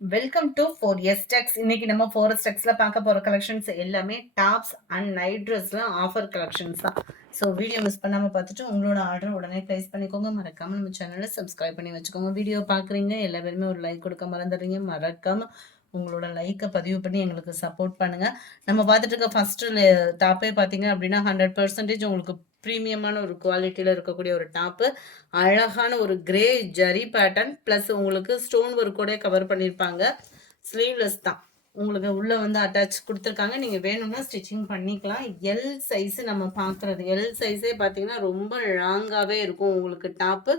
Welcome to 4S Techs. இன்னைக்கு நம்ம 4S Techsல பார்க்க போற கலெக்ஷன்ஸ் எல்லாமே டாப்ஸ் அண்ட் நைட் ட்ரெஸ்ல ஆஃபர் கலெக்ஷன்ஸ் தான். ஸோ வீடியோ மிஸ் பண்ணாம பார்த்துட்டு உங்களோட ஆர்டர் உடனே பிளேஸ் பண்ணிக்கோங்க. மறக்காம நம்ம சேனலை சப்ஸ்கிரைப் பண்ணி வச்சுக்கோங்க. வீடியோ பார்க்குறீங்க எல்லா பேருமே ஒரு லைக் கொடுக்க மறந்துடுறீங்க. மறக்காம உங்களோட லைக்கை பதிவு பண்ணி எங்களுக்கு சப்போர்ட் பண்ணுங்க. நம்ம பார்த்துட்டு இருக்க ஃபர்ஸ்ட் டாப்பே பார்த்தீங்க அப்படின்னா 100% உங்களுக்கு ப்ரீமியமான ஒரு குவாலிட்டியில் இருக்கக்கூடிய ஒரு டாப்பு. அழகான ஒரு கிரே ஜரி பேட்டர்ன் ப்ளஸ் உங்களுக்கு ஸ்டோன் ஒர்க் கூட கவர் பண்ணியிருப்பாங்க. ஸ்லீவ்லெஸ் தான், உங்களுக்கு உள்ள வந்து அட்டாச் கொடுத்துருக்காங்க. நீங்கள் வேணும்னா ஸ்டிச்சிங் பண்ணிக்கலாம். எல் சைஸு நம்ம பார்க்குறது எல் சைஸே பார்த்தீங்கன்னா ரொம்ப லாங்காகவே இருக்கும் உங்களுக்கு டாப்பு.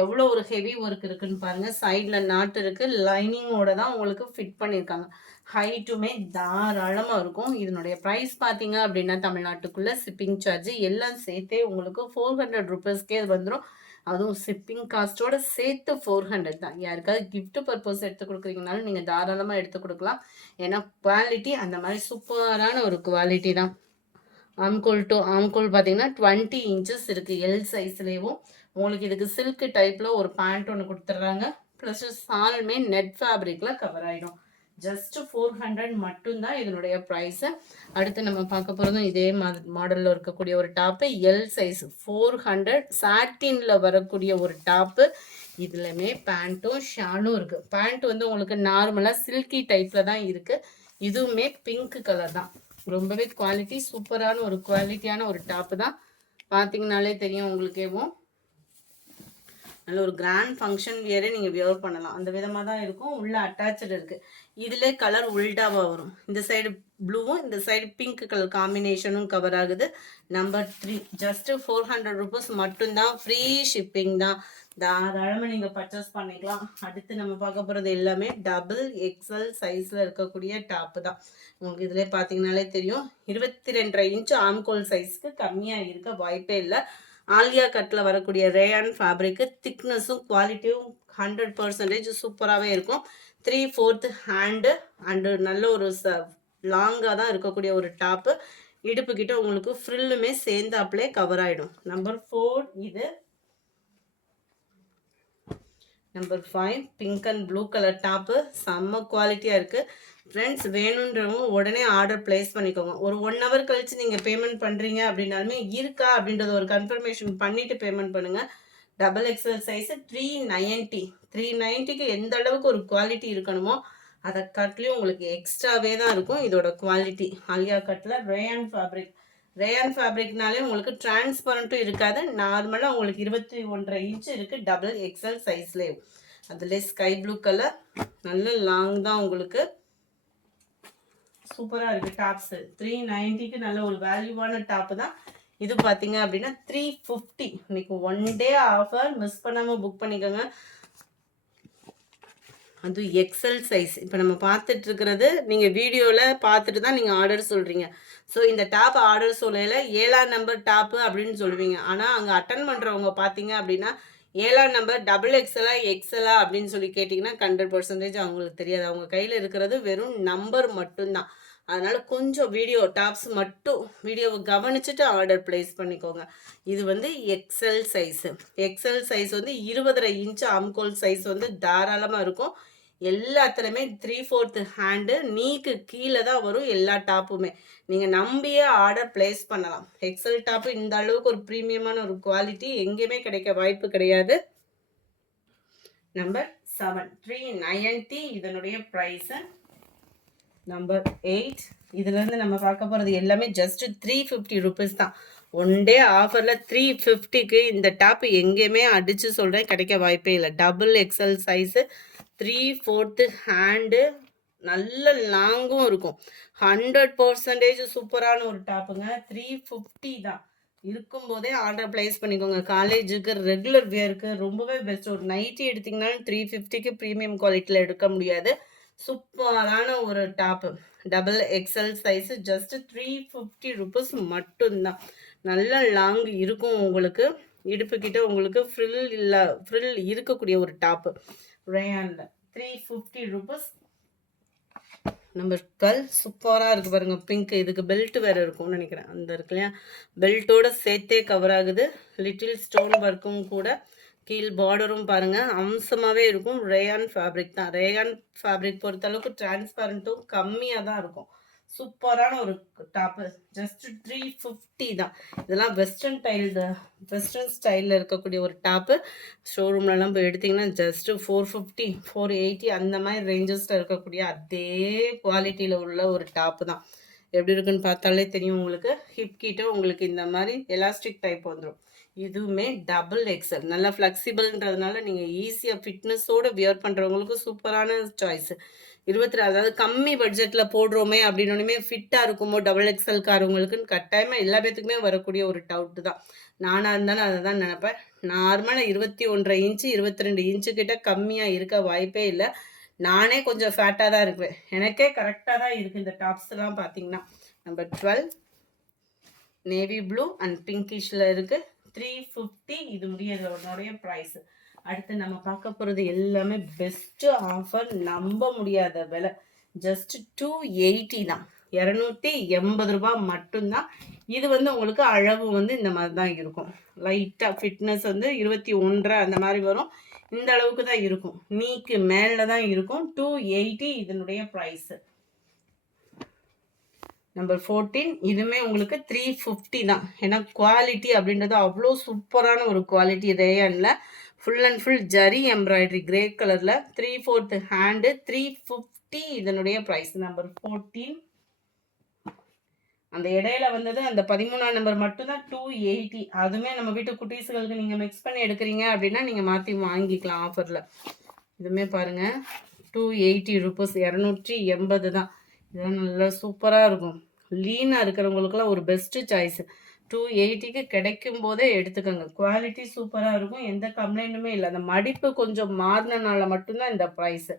எவ்வளோ ஒரு ஹெவி ஒர்க் இருக்குன்னு பாருங்கள். சைடில் நாட்டு இருக்குது, லைனிங்கோட தான் உங்களுக்கு ஃபிட் பண்ணியிருக்காங்க. ஹைட்டுமே தாராளமாக இருக்கும். இதனுடைய ப்ரைஸ் பார்த்தீங்க அப்படின்னா தமிழ்நாட்டுக்குள்ளே ஷிப்பிங் சார்ஜ் எல்லாம் சேர்த்தே உங்களுக்கு 400 ருபீஸ்க்கே வந்துடும். அதுவும் ஷிப்பிங் காஸ்ட்டோட சேர்த்து 400 தான். யாருக்காவது கிஃப்ட் பர்பஸ் எடுத்து கொடுக்குறீங்கனாலும் நீங்கள் தாராளமாக எடுத்து கொடுக்கலாம். ஏன்னா குவாலிட்டி அந்த மாதிரி சூப்பரான ஒரு குவாலிட்டி தான். ஆம்கோல் டு ஆம்கோல் பார்த்தீங்கன்னா 20 இன்ச்சஸ் இருக்குது எல் சைஸ்லேயும். உங்களுக்கு இதுக்கு சில்க் டைப்பில் ஒரு பேண்ட் ஒன்று கொடுத்துட்றாங்க. ப்ளஸ் சால்மே நெட் ஃபேப்ரிக்கில் கவர் ஆகிடும். ஜஸ்ட் 400 மட்டும்தான் இதனுடைய ப்ரைஸு. அடுத்து நம்ம பார்க்க போகிறதும் இதே மாடலில் இருக்கக்கூடிய ஒரு டாப்பு. எல் சைஸ் 400 சாட்டினில் வரக்கூடிய ஒரு டாப்பு. இதுலையுமே பேண்ட்டும் ஷாலும் இருக்குது. பேண்ட் வந்து உங்களுக்கு நார்மலாக சில்கி டைப்பில் தான் இருக்குது. இதுவுமே பிங்க் கலர் தான். ரொம்பவே குவாலிட்டி சூப்பரான ஒரு குவாலிட்டியான ஒரு டாப்பு தான். பார்த்தீங்கனாலே தெரியும் உங்களுக்கேவும். நல்ல ஒரு கிராண்ட் ஃபங்க்ஷன் வியரே நீங்கள் வியர் பண்ணலாம். அந்த விதமாக தான் இருக்கும். உள்ள அட்டாச்சு இருக்குது. இதிலே கலர் உல்டாவாக வரும். இந்த சைடு ப்ளூவும் இந்த சைடு பிங்க் கலர் காம்பினேஷனும் கவர் ஆகுது. நம்பர் 3 ஜஸ்ட் 400 ருபீஸ் மட்டும்தான். ஃப்ரீ ஷிப்பிங் தான். தாராளமாக நீங்கள் பர்ச்சேஸ் பண்ணிக்கலாம். அடுத்து நம்ம பார்க்க போகிறது எல்லாமே டபுள் எக்ஸல் சைஸில் இருக்கக்கூடிய டாப்பு தான். உங்களுக்கு இதிலே பார்த்தீங்கனாலே தெரியும். 22.5 இன்ச்சு ஆம்கோல் சைஸ்க்கு கம்மியாக இருக்க வாய்ப்பே இல்லை. ஆலியா கட்டில் வரக்கூடிய ரேயான் ஃபேப்ரிக்கு திக்னஸும் குவாலிட்டியும் 100% சூப்பராகவே இருக்கும். 3/4 ஹேண்டு அண்டு நல்ல ஒரு லாங்காக தான் இருக்கக்கூடிய ஒரு டாப்பு. இடுப்புக்கிட்ட உங்களுக்கு ஃப்ரில்லுமே சேர்ந்தாப்புலே கவர் ஆகிடும். நம்பர் 4 இது. Number 5 pink and blue colour top. செம்ம குவாலிட்டியாக இருக்குது. ஃப்ரெண்ட்ஸ் வேணுன்றவங்க உடனே ஆர்டர் பிளேஸ் பண்ணிக்கோங்க. ஒரு 1 ஹவர் கழித்து நீங்கள் பேமெண்ட் பண்ணுறீங்க அப்படின்னாலுமே இருக்கா அப்படின்றத ஒரு கன்ஃபர்மேஷன் பண்ணிவிட்டு பேமெண்ட் பண்ணுங்கள். டபுள் எக்ஸல் சைஸு 390க்கு எந்த அளவுக்கு ஒரு குவாலிட்டி இருக்கணுமோ அதை கட்லேயும் உங்களுக்கு எக்ஸ்ட்ராவே தான் இருக்கும் இதோட குவாலிட்டி. ஆலியா கட்டில் ரேயான் ஃபேப்ரிக். ரேயான் ஃபேப்ரிக்னாலே உங்களுக்கு டிரான்ஸ்பரண்ட்டும் இருக்காது. நார்மலாக உங்களுக்கு 21.5 இன்ச்சு இருக்குது டபுள் எக்ஸல் சைஸ்லேயும். அதில் ஸ்கை ப்ளூ கலர் நல்ல லாங் தான் உங்களுக்கு. சூப்பராக இருக்குது டாப்ஸு. 390க்கு நல்ல ஒரு வேல்யூவான டாப்பு தான். இது பார்த்தீங்க அப்படின்னா 350. இன்னைக்கு 1 டே ஆஃபர், மிஸ் பண்ணாமல் புக் பண்ணிக்கோங்க. அது எக்ஸல் சைஸ். இப்போ நம்ம பார்த்துட்டு இருக்கிறது நீங்கள் வீடியோவில் பார்த்துட்டு தான் நீங்கள் ஆர்டர் சொல்கிறீங்க. ஸோ இந்த டாப் ஆர்டர் சொல்லல 7ஆம் நம்பர் டாப்பு அப்படின்னு சொல்லுவீங்க. ஆனால் அங்கே அட்டன் பண்ணுறவங்க பார்த்தீங்க அப்படின்னா 7ஆம் நம்பர் டபுள் எக்ஸலா எக்ஸலா அப்படின்னு சொல்லி கேட்டிங்கன்னா 100% அவங்களுக்கு தெரியாது. அவங்க கையில் இருக்கிறது வெறும் நம்பர் மட்டும்தான். அதனால் கொஞ்சம் வீடியோ டாப்ஸ் மட்டும் வீடியோவை கவனிச்சுட்டு ஆர்டர் பிளேஸ் பண்ணிக்கோங்க. இது வந்து எக்ஸல் சைஸு. எக்ஸல் சைஸ் வந்து 20.5 இன்ச்சு ஆம்கோல் சைஸ் வந்து தாராளமாக இருக்கும். எல்லாத்துலேயுமே 3/4 ஹேண்டு நீக்கு கீழே தான் வரும் எல்லா டாப்புமே. நீங்கள் நம்பியே ஆர்டர் பிளேஸ் பண்ணலாம். எக்ஸல் டாப்பு இந்த அளவுக்கு ஒரு ப்ரீமியமான ஒரு குவாலிட்டி எங்கேயுமே கிடைக்க வாய்ப்பு கிடையாது. நம்பர் 7 390 இதனுடைய ப்ரைஸு. நம்பர் 8 இதுலேருந்து நம்ம பார்க்க போகிறது எல்லாமே ஜஸ்ட் 350 ருபீஸ் தான். 1 டே ஆஃபரில் 350க்கு இந்த டாப்பு எங்கேயுமே அடித்து சொல்கிறேன் கிடைக்க வாய்ப்பே இல்லை. டபுள் எக்ஸல் சைஸு 3/4 ஹேண்டு நல்ல லாங்கும் இருக்கும். 100% சூப்பரான ஒரு டாப்புங்க. 350 தான். இருக்கும்போதே ஆர்டர் பிளேஸ் பண்ணிக்கோங்க. காலேஜுக்கு ரெகுலர் வியருக்கு ரொம்பவே பெஸ்ட். ஒரு நைட்டி எடுத்திங்கனாலும் 350க்கு ப்ரீமியம் குவாலிட்டியில் எடுக்க முடியாது. சூப்பரான ஒரு top. Double XL size just 350 rupees மட்டும்தான். நல்ல லாங் இருக்கும் உங்களுக்கு. இடுப்புக்கிட்ட உங்களுக்கு ஃப்ரில் இருக்கக்கூடிய ஒரு டாப்பு ரேயானில் 350 ருபீஸ். நம்பர் 12 சூப்பராக இருக்குது பாருங்கள். பிங்க். இதுக்கு பெல்ட் வேறு இருக்கும்னு நினைக்கிறேன். அந்த இருக்கு இல்லையா, பெல்ட்டோட சேர்த்தே கவர் ஆகுது. லிட்டில் ஸ்டோன் ஒர்க்கும் கூட கீழ் பார்டரும் பாருங்க அம்சமாகவே இருக்கும். ரேயான் ஃபேப்ரிக் தான். ரேயான் ஃபேப்ரிக் பொறுத்தளவுக்கு டிரான்ஸ்பரண்ட்டும் கம்மியாக தான் இருக்கும். சூப்பரான ஒரு டாப்பு. ஜஸ்ட் 350 தான். இதெல்லாம் வெஸ்டர்ன் ஸ்டைலில் இருக்கக்கூடிய ஒரு டாப்பு. ஷோரூம்லலாம் போய் எடுத்திங்கன்னா ஜஸ்ட் 450 480 அந்த மாதிரி ரேஞ்சஸில் இருக்கக்கூடிய அதே குவாலிட்டியில் உள்ள ஒரு டாப்பு தான். எப்படி இருக்குன்னு பார்த்தாலே தெரியும் உங்களுக்கு. ஹிப் கிட்ட உங்களுக்கு இந்த மாதிரி எலாஸ்டிக் டைப் வந்துடும். இதுவுமே டபுள் எக்ஸல், நல்லா ஃப்ளெக்சிபிள்ன்றதுனால நீங்கள் ஈஸியாக ஃபிட்னஸோடு வியர் பண்ணுறவங்களுக்கு சூப்பரான சாய்ஸ். 22, அதாவது கம்மி பட்ஜெட்டில் போடுறோமே அப்படின்னோடனே ஃபிட்டாக இருக்குமோ டபுள் எக்ஸல்காரவங்களுக்குன்னு கட்டாயமாக எல்லா பேத்துக்குமே வரக்கூடிய ஒரு டவுட்டு தான். நானாக இருந்தாலும் அதை தான் நினப்பேன். நார்மலாக 21.5 இன்ச்சு 22 இன்ச்சு கிட்ட கம்மியாக இருக்க வாய்ப்பே இல்லை. நானே கொஞ்சம் ஃபேட்டாக தான் இருப்பேன். எனக்கே கரெக்டாக தான் இருக்குது இந்த டாப்ஸ்லாம் பார்த்தீங்கன்னா. நம்பர் 12 நேவி ப்ளூ அண்ட் பிங்கிஷில் இருக்குது. 350 இது உன்னுடைய ப்ரைஸ். அடுத்து நம்ம பார்க்க போகிறது எல்லாமே பெஸ்ட்டு ஆஃபர், நம்ப முடியாத விலை. ஜஸ்ட் 280 தான். 280 ரூபாய் மட்டும்தான். இது உங்களுக்கு அளவு இந்த மாதிரி தான் இருக்கும். லைட்டாக ஃபிட்னஸ் 21 அந்த மாதிரி வரும். இந்த அளவுக்கு தான் இருக்கும். நீக்கு மேலே தான் இருக்கும். 280 இதனுடைய ப்ரைஸு. நம்பர் 14 இதுவுமே உங்களுக்கு 350 தான். ஏன்னா குவாலிட்டி அப்படின்றது அவ்வளோ சூப்பரான ஒரு குவாலிட்டி. ரேயானில் full and full zari embroidery grey கலரில் 3/4 ஹேண்டு 350 இதனுடைய ப்ரைஸ். நம்பர் 14 அந்த இடையில வந்தது அந்த 13ஆம் நம்பர் மட்டும்தான் 280. அதுவுமே நம்ம வீட்டு குட்டீஸுகளுக்கு நீங்கள் மிக்ஸ் பண்ணி எடுக்கிறீங்க அப்படின்னா நீங்கள் மாற்றி வாங்கிக்கலாம் ஆஃபரில். இதுவுமே பாருங்கள் 280 ருபீஸ், 280 தான். இதெல்லாம் நல்லா சூப்பராக இருக்கும். லீனாக இருக்கிறவங்களுக்குலாம் ஒரு பெஸ்ட்டு சாய்ஸ். 280க்கு கிடைக்கும் போதே எடுத்துக்கோங்க. குவாலிட்டி சூப்பராக இருக்கும், எந்த கம்ப்ளைண்ட்டுமே இல்லை. அந்த மடிப்பு கொஞ்சம் மாறினால மட்டும்தான் இந்த ப்ரைஸு.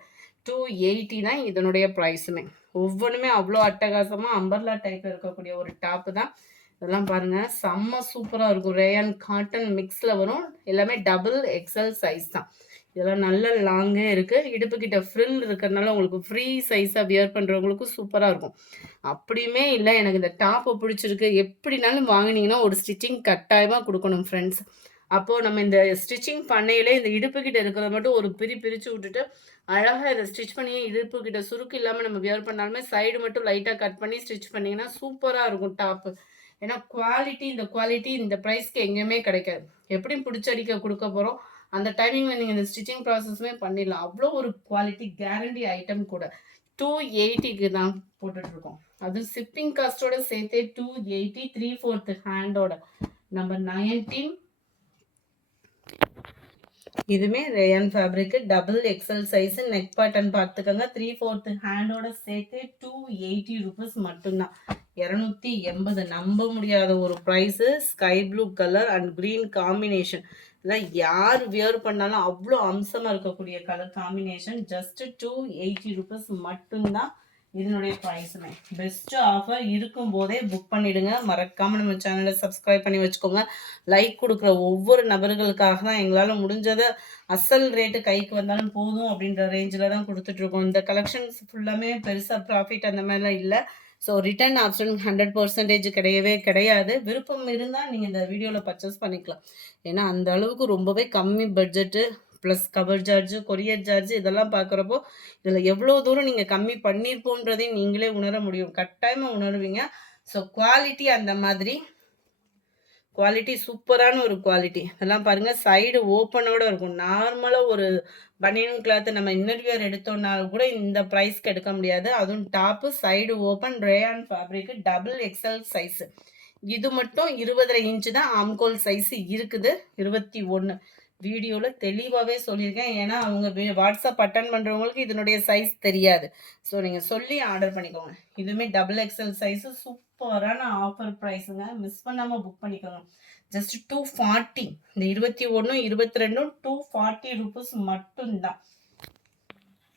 280 தான் இதனுடைய ப்ரைஸுமே. ஒவ்வொன்றுமே அவ்வளோ அட்டகாசமாக அம்பர்லா டைப்பில் இருக்கக்கூடிய ஒரு டாப்பு தான். இதெல்லாம் பாருங்கள் செம்ம சூப்பராக இருக்கும். ரேயான் காட்டன் மிக்ஸில் வரும். எல்லாமே டபுள் எக்ஸல் சைஸ் தான். இதெல்லாம் நல்ல லாங்கே இருக்குது. இடுப்பு கிட்ட ஃப்ரில் இருக்கிறதுனால உங்களுக்கு ஃப்ரீ சைஸாக வியர் பண்ணுறவங்களுக்கும் சூப்பராக இருக்கும். அப்படியுமே இல்லை எனக்கு இந்த டாப்பை பிடிச்சிருக்கு எப்படினாலும் வாங்கினீங்கன்னா ஒரு ஸ்டிச்சிங் கட்டாயமாக கொடுக்கணும் ஃப்ரெண்ட்ஸ். அப்போது நம்ம இந்த ஸ்டிச்சிங் பண்ணையிலே இந்த இடுப்பு கிட்ட இருக்கிறத மட்டும் ஒரு பிரித்து விட்டுட்டு அழகாக இதை ஸ்டிச் பண்ணி இடுப்பு கிட்ட சுருக்கு இல்லாமல் நம்ம வியர் பண்ணாலுமே சைடு மட்டும் லைட்டாக கட் பண்ணி ஸ்டிச் பண்ணிங்கன்னா சூப்பராக இருக்கும் டாப்பு. ஏன்னா இந்த குவாலிட்டி இந்த ப்ரைஸ்க்கு எங்கேயுமே கிடைக்காது. எப்படியும் பிடிச்சடிக்க கொடுக்க போகிறோம். அந்த டைமிங்கில் நீங்கள் இந்த ஸ்டிச்சிங் ப்ராசஸுமே பண்ணிடலாம். அவ்வளோ ஒரு குவாலிட்டி கேரண்டி ஐட்டம் கூட. 280க்கு தான் போட்டுட்ருக்கோம். அது ஷிப்பிங் காஸ்ட்டோட சேர்த்தே 280, 3/4 ஹேண்டோட. நம்பர் 19 இதுவுமே rayon fabric double XL size. Neck pattern பார்த்துக்கோங்க. 3/4 ஹேண்டோட சேர்த்து 280 ருபீஸ் மட்டும்தான். 280 நம்ப முடியாத ஒரு price. Sky blue colour and green combination. இதெல்லாம் யார் வியர் பண்ணாலும் அவ்வளோ அம்சமாக இருக்கக்கூடிய கலர் காம்பினேஷன். ஜஸ்ட் 280 ருபீஸ் மட்டும்தான் இதனுடைய ப்ரைஸுமே. பெஸ்ட்டு ஆஃபர் இருக்கும் போதே புக் பண்ணிவிடுங்க. மறக்காமல் நம்ம சேனலை சப்ஸ்கிரைப் பண்ணி வச்சுக்கோங்க. லைக் கொடுக்குற ஒவ்வொரு நபர்களுக்காக தான் எங்களால் முடிஞ்சதை அசல் ரேட்டு கைக்கு வந்தாலும் போதும் அப்படின்ற ரேஞ்சில் தான் கொடுத்துட்ருக்கோம். இந்த கலெக்ஷன்ஸ் ஃபுல்லாமே பெருசாக ப்ராஃபிட் அந்த மாதிரிலாம் இல்லை. ஸோ ரிட்டர்ன் ஆப்ஷன் 100% கிடையவே கிடையாது. விருப்பம் இருந்தால் நீங்கள் இந்த வீடியோவில் பர்ச்சேஸ் பண்ணிக்கலாம். ஏன்னா அந்த அளவுக்கு ரொம்பவே கம்மி budget plus cover charge courier charge இதெல்லாம் பார்க்குறப்போ இதில் எவ்வளோ தூரம் நீங்கள் கம்மி பண்ணியிருப்போன்றதையும் நீங்களே உணர முடியும். கட்டாயமாக உணர்வீங்க. ஸோ குவாலிட்டி அந்த மாதிரி குவாலிட்டி சூப்பரான ஒரு குவாலிட்டி. அதெல்லாம் பாருங்கள் சைடு ஓப்பனோடு இருக்கும். நார்மலாக ஒரு பனியன் கிளாத்து நம்ம இன்னர்வியர் எடுத்தோம்னாலும் கூட இந்த ப்ரைஸ்க்கு எடுக்க முடியாது. அதுவும் top side open rayon fabric double XL size. இது மட்டும் 20.5 இன்ச்சு தான் ஆம்கோல் சைஸு இருக்குது. 21 வீடியோவில் தெளிவாகவே சொல்லியிருக்கேன். ஏன்னா அவங்க வாட்ஸ்அப் அட்டன் பண்ணுறவங்களுக்கு இதனுடைய சைஸ் தெரியாது. ஸோ நீங்கள் சொல்லி ஆர்டர் பண்ணிக்கோங்க. இதுவுமே டபுள் எக்ஸல் சைஸு. சூப்பரான ஆஃபர் ப்ரைஸுங்க. மிஸ் பண்ணாமல் புக் பண்ணிக்கோங்க. ஜஸ்ட் 240. இந்த 21 22 240 ருபீஸ் மட்டும்தான்.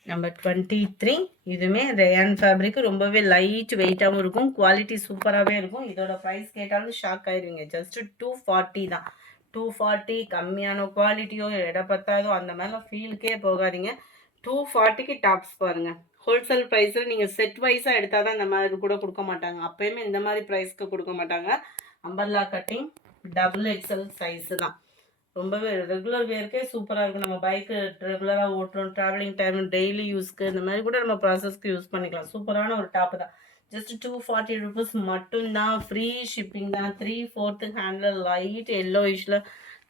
நம்பர் 23 இதுவுமே ரேயான் ஃபேப்ரிக்கு ரொம்பவே லைட் வெயிட்டாகவும் இருக்கும். குவாலிட்டி சூப்பராகவே இருக்கும். இதோட ப்ரைஸ் கேட்டாலும் ஷாக் ஆயிடுவீங்க. ஜஸ்ட் 240 தான். 240 கம்மியான குவாலிட்டியோ எடை பத்தாதோ அந்த மாதிரிலாம் ஃபீலுக்கே போகாதீங்க. 240க்கு டாப்ஸ் பாருங்கள். ஹோல்சேல் ப்ரைஸில் நீங்கள் செட் வைஸாக எடுத்தால் தான் இந்த மாதிரி கூட கொடுக்க மாட்டாங்க. அப்போயுமே இந்த மாதிரி ப்ரைஸ்க்கு கொடுக்க மாட்டாங்க. Umbrella cutting double XL size தான். ரொம்பவே ரெகுலர் வேர்க்கே சூப்பராக இருக்கும். நம்ம பைக்கு ரெகுலராக ஓட்டுறோம், ட்ராவலிங் டைம், டெய்லி யூஸ்க்கு இந்த மாதிரி கூட நம்ம ப்ராசஸ்க்கு யூஸ் பண்ணிக்கலாம். சூப்பரான ஒரு டாப்பு தான். ஜஸ்ட் 240 ருபீஸ் மட்டும்தான். ஃப்ரீ ஷிப்பிங் தான். 3/4 ஹேண்டில் லைட் எல்லோயிஷில்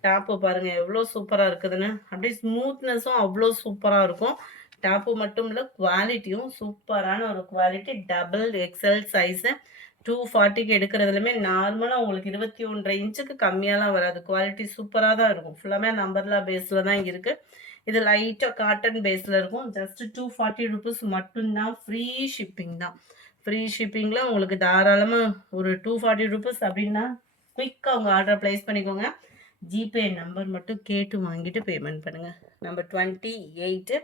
டாப்பு பாருங்கள் எவ்வளோ சூப்பராக இருக்குதுன்னு. அப்படியே ஸ்மூத்னஸும் அவ்வளோ சூப்பராக இருக்கும். டாப்பு மட்டும் இல்லை, குவாலிட்டியும் சூப்பரான ஒரு குவாலிட்டி. டபுள் எக்ஸல் சைஸு 240க்கு எடுக்கிறதுலுமே நார்மலாக உங்களுக்கு 21.5 இன்ச்சுக்கு கம்மியாலாம் வராது. குவாலிட்டி சூப்பராக தான் இருக்கும். ஃபுல்லாமே நம்பர்லா பேஸில் தான் இருக்குது. இது லைட்டாக காட்டன் பேஸில் இருக்கும். ஜஸ்ட் 240 ருபீஸ் மட்டும்தான். ஃப்ரீ ஷிப்பிங் தான். ஃப்ரீ ஷிப்பிங்கில் உங்களுக்கு தாராளமாக ஒரு 240 ருபீஸ் அப்படின்னா குயிக்காக உங்கள் ஆர்டர் ப்ளேஸ் பண்ணிக்கோங்க. ஜிபே நம்பர் மட்டும் கேட்டு வாங்கிட்டு பேமெண்ட் பண்ணுங்கள். நம்பர் 28.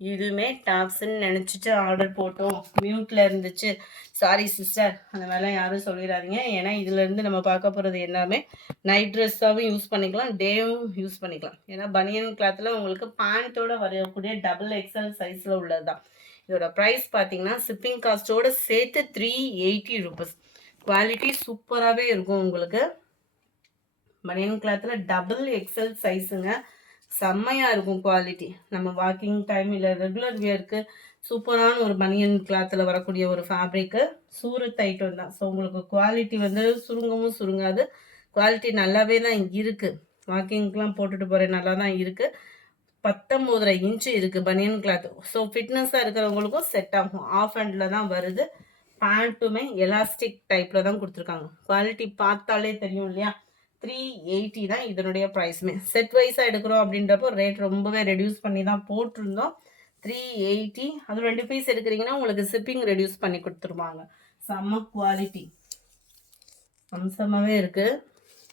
இதுவுமே டாப்ஸ்ன்னு நினச்சிட்டு ஆர்டர் போட்டோம், மியூட்டில் இருந்துச்சு, சாரி சிஸ்டர் அந்த மாதிரிலாம் யாரும் சொல்லிடாதீங்க. ஏன்னா இதுலேருந்து நம்ம பார்க்க போகிறது எல்லாமே நைட் ட்ரெஸ்ஸாகவும் யூஸ் பண்ணிக்கலாம், டேவும் யூஸ் பண்ணிக்கலாம். ஏன்னா பனியன் கிளாத்தில் உங்களுக்கு பேண்ட்டோட வரக்கூடிய டபுள் எக்ஸல் சைஸில் உள்ளது தான். இதோட ப்ரைஸ் பார்த்தீங்கன்னா ஷிப்பிங் காஸ்ட்டோடு சேர்த்து 380 ருபீஸ். குவாலிட்டி சூப்பராகவே இருக்கும் உங்களுக்கு. பனியன் கிளாத்தில் டபுள் எக்ஸல் சைஸுங்க, செம்மையாக இருக்கும் குவாலிட்டி. நம்ம வாக்கிங் டைம் இல்லை ரெகுலர் வியருக்கு சூப்பரான ஒரு பனியன் கிளாத்தில் வரக்கூடிய ஒரு ஃபேப்ரிக்கு. சூரத் ஐட்டம் தான். ஸோ உங்களுக்கு குவாலிட்டி வந்து சுருங்கவும் சுருங்காது. குவாலிட்டி நல்லாவே தான் இருக்குது. வாக்கிங்க்கெலாம் போட்டுட்டு போகிறேன், நல்லா தான் இருக்குது. 19.5 இன்ச்சு இருக்குது பனியன் கிளாத். ஸோ ஃபிட்னஸாக இருக்கிறவங்களுக்கும் செட் ஆகும். ஆஃப் ஹேண்டில் தான் வருது. பேண்ட்டுமே எலாஸ்டிக் டைப்பில் தான் கொடுத்துருக்காங்க. குவாலிட்டி பார்த்தாலே தெரியும் இல்லையா. 380 தான் இதனுடைய ப்ரைஸுமே. செட் வைஸாக எடுக்கிறோம் அப்படின்றப்போ ரேட் ரொம்பவே ரெடியூஸ் பண்ணி தான் போட்டிருந்தோம். 380. அது 2 பீஸ் எடுக்கிறீங்கன்னா உங்களுக்கு ஷிப்பிங் ரெடியூஸ் பண்ணி கொடுத்துருவாங்க. செம்ம குவாலிட்டி, அம்சமாகவே இருக்குது.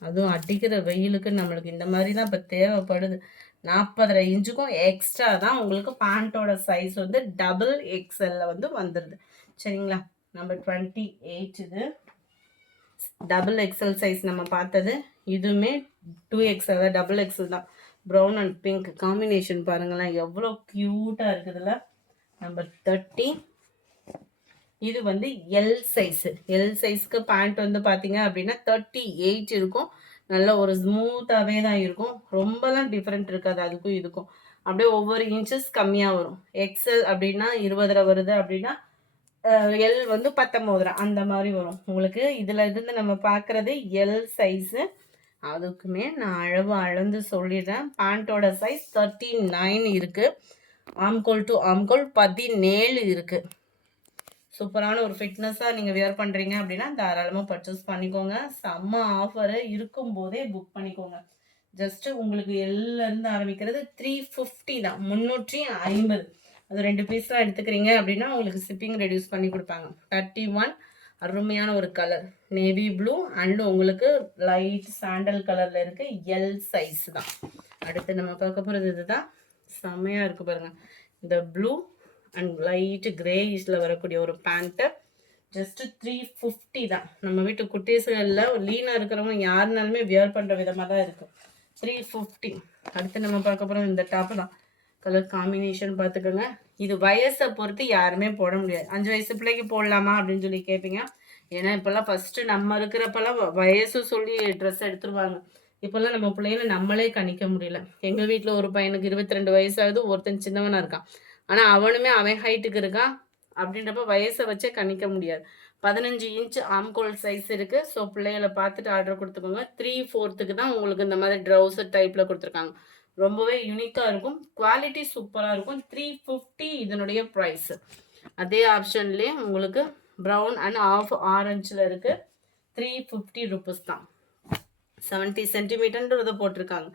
அதுவும் அடிக்கிற வெயிலுக்கு நம்மளுக்கு இந்த மாதிரி தான் இப்போ தேவைப்படுது. 40.5 இன்ச்சுக்கும் எக்ஸ்ட்ரா தான் உங்களுக்கு பேண்ட்டோட சைஸ் வந்து டபுள் எக்ஸ்எல்ல வந்து வந்துடுது. சரிங்களா. நம்பர் 28. இது டபுள் எக்ஸ்எல் சைஸ் நம்ம பார்த்தது. இதுவுமே 2XL டபுள் எக்ஸ்எல் தான். ப்ரௌன் அண்ட் பிங்க் காம்பினேஷன் பாருங்களேன் எவ்வளோ க்யூட்டாக இருக்குதுல்ல. நம்பர் 30. இது வந்து எல் சைஸு. எல் சைஸ்க்கு பேண்ட் வந்து பார்த்தீங்க அப்படின்னா 38 இருக்கும். நல்ல ஒரு ஸ்மூத்தாகவே தான் இருக்கும். ரொம்பலாம் டிஃப்ரெண்ட் இருக்காது அதுக்கும் இதுக்கும். அப்படியே ஒவ்வொரு இன்ச்சஸ் கம்மியாக வரும். எக்ஸ்எல் அப்படின்னா 20 வருது அப்படின்னா எல் வந்து 19 அந்த மாதிரி வரும் உங்களுக்கு. இதில் இருந்து நம்ம பார்க்குறது எல் சைஸு. அதுக்குமே நான் அளந்து சொல்லிடுறேன். பேண்ட்டோட சைஸ் 39 இருக்குது. ஆம்கோல் டு ஆம்கோல் 17 இருக்குது. சூப்பரான ஒரு ஃபிட்னஸாக நீங்கள் வியர் பண்ணுறீங்க அப்படின்னா தாராளமாக பர்ச்சேஸ் பண்ணிக்கோங்க. செம்ம ஆஃபரு இருக்கும்போதே புக் பண்ணிக்கோங்க. ஜஸ்ட்டு உங்களுக்கு எல்லேருந்து ஆரம்பிக்கிறது 350 தான். 350. அது 2 பீஸ்லாம் எடுத்துக்கிறீங்க அப்படின்னா உங்களுக்கு ஷிப்பிங் ரெடியூஸ் பண்ணி கொடுப்பாங்க. 31. அருமையான ஒரு கலர் நேவி ப்ளூ அண்ட் உங்களுக்கு லைட் சாண்டல் கலரில் இருக்குது. எல் சைஸ் தான். அடுத்து நம்ம பார்க்க போகிறது இதுதான். செம்மையாக இருக்குது பாருங்கள். இந்த ப்ளூ அண்ட் லைட்டு கிரேயிஷில் வரக்கூடிய ஒரு பேண்ட்டு. ஜஸ்ட்டு 350 தான். நம்ம வீட்டு குட்டீஸுகளில் லீனாக இருக்கிறவங்க யாருனாலுமே வியர் பண்ணுற விதமாக தான் இருக்குது. 350. அடுத்து நம்ம பார்க்க போகிறோம் இந்த டாப்பு தான். கலர் காம்பினேஷன் பார்த்துக்கோங்க. இது வயசை பொறுத்து யாருமே போட முடியாது. 5 வயசு பிள்ளைக்கு போடலாமா அப்படின்னு சொல்லி கேட்பீங்க. ஏன்னா இப்போல்லாம் ஃபஸ்ட்டு நம்ம இருக்கிறப்பெல்லாம் வயசு சொல்லி ட்ரெஸ் எடுத்துருவாங்க. இப்போல்லாம் நம்ம பிள்ளைகளை நம்மளே கணிக்க முடியல. எங்கள் வீட்டில் ஒரு பையனுக்கு 22 வயசாகுது, ஒருத்தன் சின்னவனாக இருக்கான். ஆனால் அவனுமே அவன் ஹைட்டுக்கு இருக்கான். அப்படின்றப்ப வயசை வச்சே கணிக்க முடியாது. 15 இன்ச் ஆம்கோல் சைஸ் இருக்குது. ஸோ பிள்ளைகளை பார்த்துட்டு ஆர்டர் கொடுத்துக்கோங்க. 3/4 தான் உங்களுக்கு இந்த மாதிரி ட்ரௌசர் டைப்பில் கொடுத்துருக்காங்க. ரொம்பவே யூனிக்காக இருக்கும். குவாலிட்டி சூப்பராக இருக்கும். 350 இதனுடைய ப்ரைஸு. அதே ஆப்ஷன்லேயே உங்களுக்கு ப்ரௌன் அண்ட் ஆஃப் ஆரஞ்சில் இருக்குது. 350 ருபீஸ் தான். 70 சென்டிமீட்டர்ன்றதை போட்டிருக்காங்க.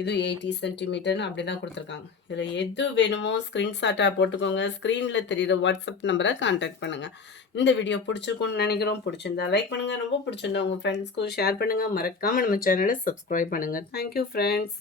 இது 80 சென்டிமீட்டர்னு அப்படி தான் கொடுத்துருக்காங்க. இதில் எது வேணுமோ ஸ்க்ரீன்ஷாட்டாக போட்டுக்கோங்க. ஸ்க்ரீனில் தெரியுற வாட்ஸ்அப் நம்பரை கான்டாக்ட் பண்ணுங்கள். இந்த வீடியோ பிடிச்சிருக்குன்னு நினைக்கிறோம். பிடிச்சிருந்தா லைக் பண்ணுங்கள். ரொம்ப பிடிச்சிருந்தா உங்கள் ஃப்ரெண்ட்ஸ்க்கும் ஷேர் பண்ணுங்கள். மறக்காமல் நம்ம சேனலை சப்ஸ்கிரைப் பண்ணுங்கள். Thank you friends.